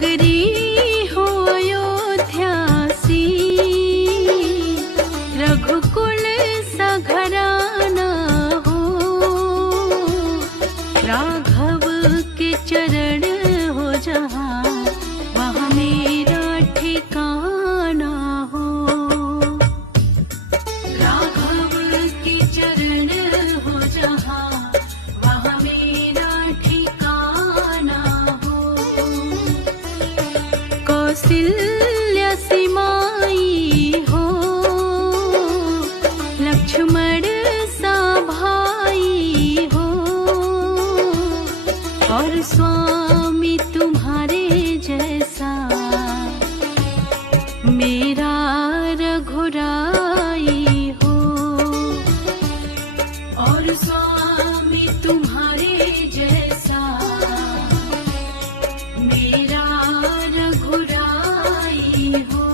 नगरी हो अयोध्यासी, रघुकुल सघराना हो। राघव के चरण हो जहाँ, वहाँ मेरा ठिकाना हो। राघव के चरण हो जहाँ, वहाँ मेरा ठिकाना हो। कौसल्या सिमाई हो, लक्ष्मण सा भाई हो। और स्वामी तुम्हारे जैसा मेरा रघुराई हो। और स्वामी तुम्हारे जैसा मेरा रघुराई हो।